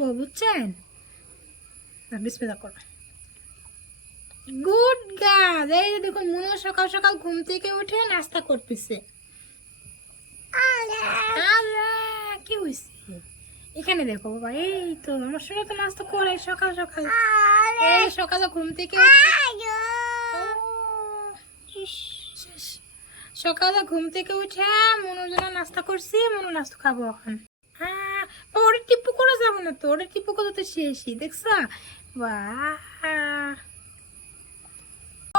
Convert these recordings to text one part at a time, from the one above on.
খাব বুঝছেন? বিসমিল্লা গুড গাছ এই যে দেখুন মনে সকাল সকাল ঘুম থেকে উঠে নাস্তা করতেছে। কি হয়েছে এখানে দেখো বাবা এই তো আমার সঙ্গে তো নাস্তা করে সকাল সকাল। এই সকালে ঘুম থেকে সকালে ঘুম থেকে উঠে মনোর জন্য নাস্তা করছি মনো নাস্তা খাব এখন। ওরে টিপু করে যাব না তো ওরে টিপু করে তো শেষই দেখছা? বাহ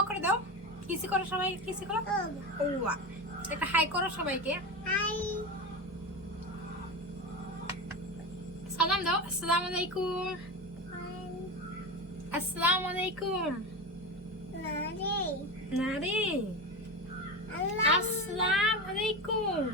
করে দাও কিসি করো সবাই কিসি করো? ও একটা হাই করো সবাইকে। সালাম দাও আসসালামু আলাইকুম। আসসালামু আলাইকুম। না রে। আসসালামু আলাইকুম।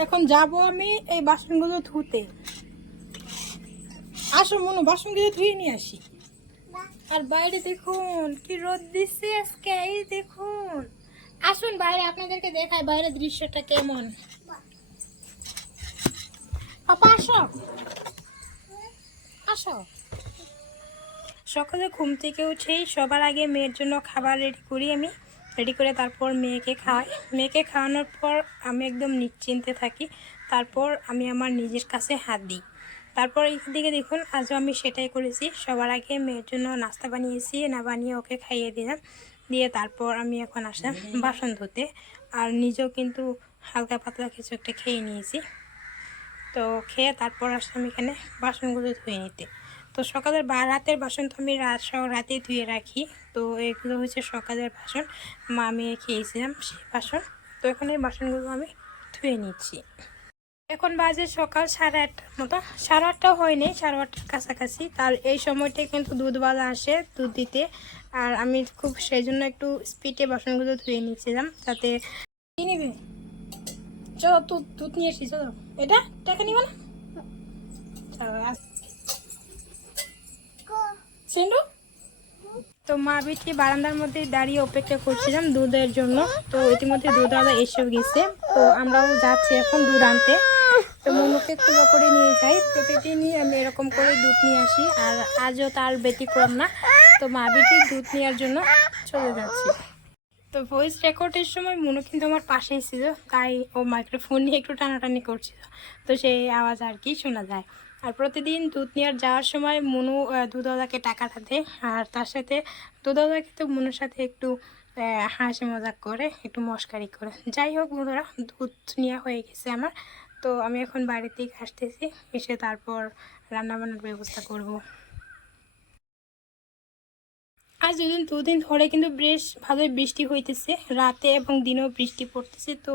এখন যাব আমি এই বাসনগুলো ধুতে। আসো মনো, বাসনগুলো ধুয়ে নিয়ে আসি। আর বাইরে দেখুন, কি রোদ দিচ্ছে আজকে, এই দেখুন। আসুন বাইরে, আপনাদেরকে দেখায় বাইরে দৃশ্যটা কেমন। পাপা, আসো। আসো। সকালে ঘুম থেকে উঠেই সবার আগে মেয়ের জন্য খাবার রেডি করি আমি। রেডি করে তারপর মেয়েকে খাওয়াই। মেয়েকে খাওয়ানোর পর আমি একদম নিশ্চিন্তে থাকি। তারপর আমি আমার নিজের কাছে হাত দিই। তারপর দিকে দেখুন, আজও আমি সেটাই করেছি। সবার আগে মেয়ের জন্য নাস্তা বানিয়েছি, না বানিয়ে ওকে খাইয়ে দিলাম। দিয়ে তারপর আমি এখন আসলাম বাসন ধুতে। আর নিজেও কিন্তু হালকা পাতলা কিছু একটা খেয়ে নিয়েছি। তো খেয়ে তারপর আসলাম এখানে বাসনগুলো ধুয়ে নিতে। তো সকালের বা রাতের বাসন তো আমি রাত সহ রাতেই ধুয়ে রাখি। তো এগুলো হচ্ছে সকালের বাসন। মা আমি খেয়েছিলাম সেই বাসন। তো এখানে এই বাসনগুলো আমি ধুয়ে নিচ্ছি। এখন বাজে সকাল সাড়ে আটটার মতো। সাড়ে আটটা হয়নি সাড়ে আটটার কাছাকাছি। তার এই সময়টায় কিন্তু দুধওয়ালা আসে দুধ দিতে। আর আমি খুব সেই জন্য একটু স্পিডে বাসনগুলো ধুয়ে নিয়েছিলাম যাতে কি নিবে? চলো দুধ দুধ নিয়ে এসি চলো। এটা? টাকা নিবে না। চলো আস- তো মা বিটি বারান্দার মধ্যে দাঁড়িয়ে অপেক্ষা করছিলাম দুধের জন্য। তো ইতিমধ্যে দুধ আলো এসে গেছে। তো আমরাও যাচ্ছি এখন দুধ আনতে। তো মনুকে খুঁজা করে নিয়ে যাই। প্রতিদিনই আমি এরকম করে দুধ নিয়ে আসি। আর আজও তার ব্যতিক্রম না। তো মা বিটি দুধ নেওয়ার জন্য চলে যাচ্ছি। তো ভয়েস রেকর্ডের সময় মনু কিন্তু আমার পাশেই ছিল, তাই ও মাইক্রোফোন নিয়ে একটু টানাটানি করছিল। তো সেই আওয়াজ আর কি শোনা যায়। আর প্রতিদিন দুধ নেওয়ার যাওয়ার সময় মনু দুধওয়ালাকে টাকাটা দেয় আর তার সাথে দুধওয়ালা তো মনুর সাথে একটু হাসি মজাক করে, একটু মস্কারি করে। যাই হোক বন্ধুরা, দুধ নেওয়া হয়ে গেছে আমার। তো আমি এখন বাড়ির থেকে আসতেছি, এসে তারপর রান্নাবান্নার ব্যবস্থা করব। আজ দুদিন দুদিন ধরে কিন্তু বেশ ভালোই বৃষ্টি হইতেছে। রাতে এবং দিনেও বৃষ্টি পড়তেছে। তো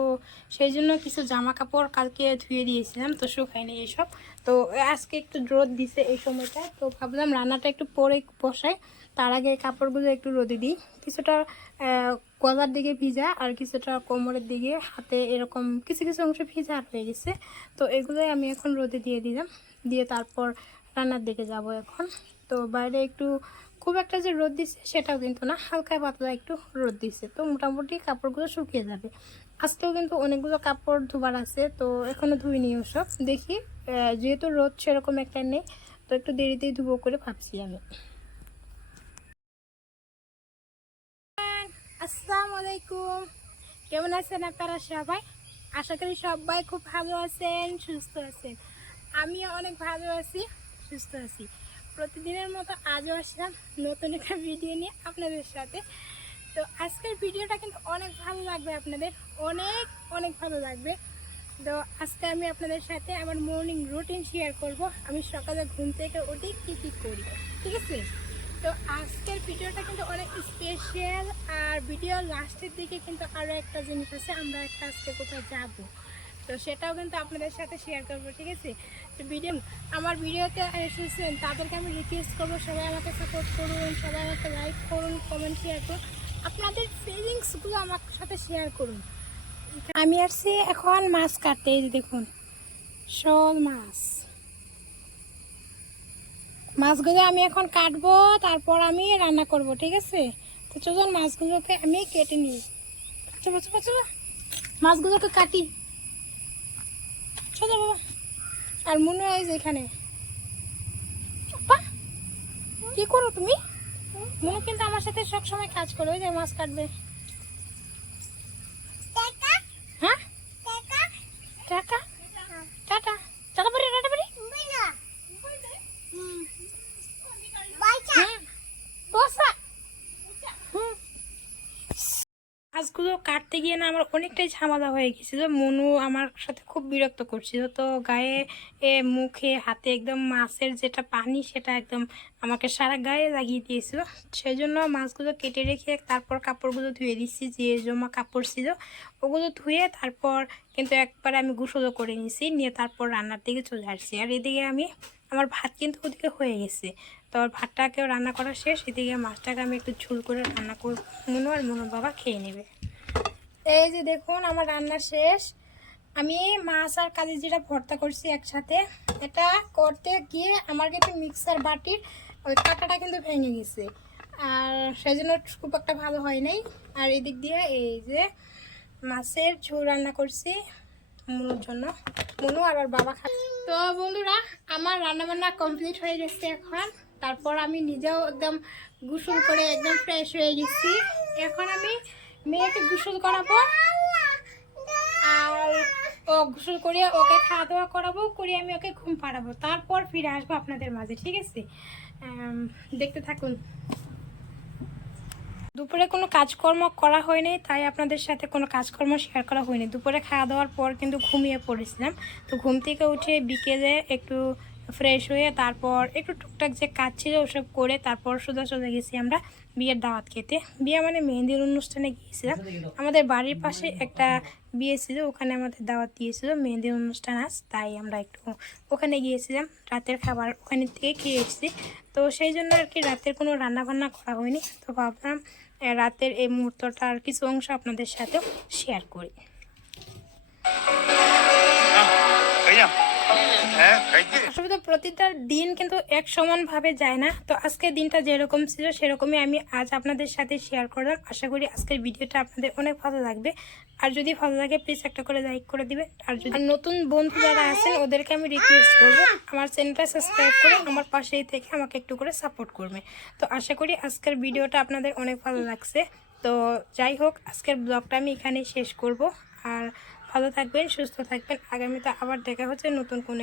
সেই জন্য কিছু জামা কাপড় কালকে ধুয়ে দিয়েছিলাম, তো শুকায়নি এইসব তো আজকে একটু রোদ দিছে এই সময়টা। তো ভাবলাম রান্নাটা একটু পরে বসাই। তার আগে কাপড়গুলো একটু রোদে দিই। কিছুটা গলার দিকে ভিজা আর কিছুটা কোমরের দিকে হাতে এরকম কিছু কিছু অংশ ভিজা হয়ে গেছে। তো এগুলোই আমি এখন রোদে দিয়ে দিলাম। দিয়ে তারপর রান্নার দিকে যাব এখন। তো বাইরে একটু খুব একটা যে রোদ দিচ্ছে সেটাও কিন্তু না হালকা পাতলা একটু রোদ দিচ্ছে। তো মোটামুটি কাপড়গুলো শুকিয়ে যাবে। আজকেও কিন্তু অনেকগুলো কাপড় ধোবার আছে, তো এখনও ধুইনি ওসব। দেখি যেহেতু রোদ সেরকম একটা নেই, তো একটু দেরিতেই ধুবো করে ভাবছি আমি। আসসালামু আলাইকুম। কেমন আছেন আপনারা সবাই? আশা করি সবাই খুব ভালো আছেন, সুস্থ আছেন। আমিও অনেক ভালো আছি। সুস্থ আছি। প্রতিদিনের মতো আজও আসলাম নতুন একটা ভিডিও নিয়ে আপনাদের সাথে। তো আজকের ভিডিওটা কিন্তু অনেক ভালো লাগবে আপনাদের, অনেক অনেক ভালো লাগবে। তো আজকে আমি আপনাদের সাথে আমার মর্নিং রুটিন শেয়ার করব। আমি সকালে ঘুম থেকে উঠে কী কী করি, ঠিক আছে? তো আজকের ভিডিওটা কিন্তু অনেক স্পেশাল আর ভিডিও লাস্টের দিকে কিন্তু আরও একটা জিনিস আছে, আমরা একটা আজকে কোথাও যাব। তো সেটাও কিন্তু আপনাদের সাথে শেয়ার করব, ঠিক আছে? তো ভিডিও আমার ভিডিওতে এসেছেন তাদেরকে আমি রিকোয়েস্ট করব, সবাই আমাকে সাপোর্ট করুন, সবাই আমাকে লাইক করুন কমেন্ট শেয়ার করুন। আপনাদের ফিলিংসগুলো আমার সাথে শেয়ার করুন। আমি আসছি এখন মাছ কাটতে, এই দেখুন, শোল মাছ। মাছগুলো আমি এখন কাটবো, তারপর আমি রান্না করব, ঠিক আছে? তো চলুন মাছগুলোকে আমি কেটে নিই। চলো চলো চলো। মাছগুলোকে কাটি। বাবা। আর মনে হয় যে এখানে। কি করো তুমি? মনে কিন্তু আমার সাথে সব সময় কাজ করো, ওই যে মাছ কাটবে। মাছগুলো কাটতে গিয়ে না আমার অনেকটাই ঝামেলা হয়ে গেছিল। মনু আমার সাথে খুব বিরক্ত করছিল। তো গায়ে মুখে, হাতে একদম মাছের যেটা পানি সেটা একদম আমাকে সারা গায়ে লাগিয়ে দিয়েছিল। সেই জন্য মাছগুলো কেটে রেখে তারপর কাপড়গুলো ধুয়ে দিচ্ছি, যে জমা কাপড় ছিল ওগুলো ধুয়ে তারপর কিন্তু একবার আমি গোসলও করে নিয়েছি নিয়ে তারপর রান্নার দিকে চলে আসছি। আর এদিকে আমি, আমার ভাত কিন্তু ওদিকে হয়ে গেছে। তো ভাতটাকেও রান্না করা শেষ, এদিকে মাছটাকে আমি একটু ঝুল করে রান্না করব মনু আর মনুর বাবা খেয়ে নেবে। এই যে দেখুন, আমার রান্না শেষ। আমি মাছ আর কালি জিরা ভর্তা করছি একসাথে। এটা করতে গিয়ে আমার কিন্তু মিক্সার বাটির ওই কাঁটাটা কিন্তু ভেঙে গেছে। আর সেই জন্য খুব একটা ভালো হয় নাই। আর এদিক দিয়ে এই যে মাছের ঝোল রান্না করছি মনুর জন্য। মনু আর ওর বাবা খা তো বন্ধুরা, আমার রান্না বান্না কমপ্লিট হয়ে গেছে এখন। তারপর আমি নিজেও একদম গোসল করে একদম ফ্রেশ হয়ে গেছি। এখন আমি মেয়েকে গোসল করাবো। আর ও গোসল করিয়ে ওকে খাওয়া দাওয়া করাবো, করিয়ে আমি ওকে ঘুম পাড়াবো। তারপর ফিরে আসব আপনাদের মাঝে, ঠিক আছে? দেখতে থাকুন। দুপুরে কোনো কাজকর্ম করা হয়নি, তাই আপনাদের সাথে কোনো কাজকর্ম শেয়ার করা হয়নি। দুপুরে খাওয়া দাওয়ার পর কিন্তু ঘুমিয়ে পড়েছিলাম। তো ঘুম থেকে উঠে বিকেলে একটু ফ্রেশ হয়ে তারপর একটু টুকটাক যে কাজ ছিল ওসব করে তারপর সোজা চলে গেছি আমরা বিয়ের দাওয়াত খেতে। বিয়ে মানে মেহেন্দির অনুষ্ঠানে গিয়েছিলাম। আমাদের বাড়ির পাশে একটা বিয়ে ছিল, ওখানে আমাদের দাওয়াত দিয়েছিল মেহেন্দির অনুষ্ঠান আজ, তাই আমরা একটু ওখানে গিয়েছিলাম, রাতের খাবার ওখানে থেকে খেয়ে এসেছি। তো সেই জন্য আর কি রাতের কোনো রান্না বান্না করা হয়নি। তো ভাবলাম রাতের এই মুহূর্তটার কিছু অংশ আপনাদের সাথেও শেয়ার করি। আসলে তো প্রতিটা দিন কিন্তু এক সমানভাবে যায় না। তো আজকের দিনটা যেরকম ছিল, সেরকমই আমি আজ আপনাদের সাথে শেয়ার করলাম। আশা করি আজকের ভিডিওটা আপনাদের অনেক ভালো লাগবে। আর যদি ভালো লাগে প্লিজ একটা করে লাইক করে দিবে। আর যদি নতুন বন্ধু যারা আছেন, ওদেরকে আমি রিকোয়েস্ট করব, আমার চ্যানেলটা সাবস্ক্রাইব করে আমার পাশেই থেকে আমাকে একটু করে সাপোর্ট করবে। তো আশা করি আজকের ভিডিওটা আপনাদের অনেক ভালো লাগছে। তো যাই হোক, আজকের ব্লগটা আমি এখানেই শেষ করব। আর ভালো থাকবেন, সুস্থ থাকবেন। আগামীতে আবার দেখা হচ্ছে নতুন কোনো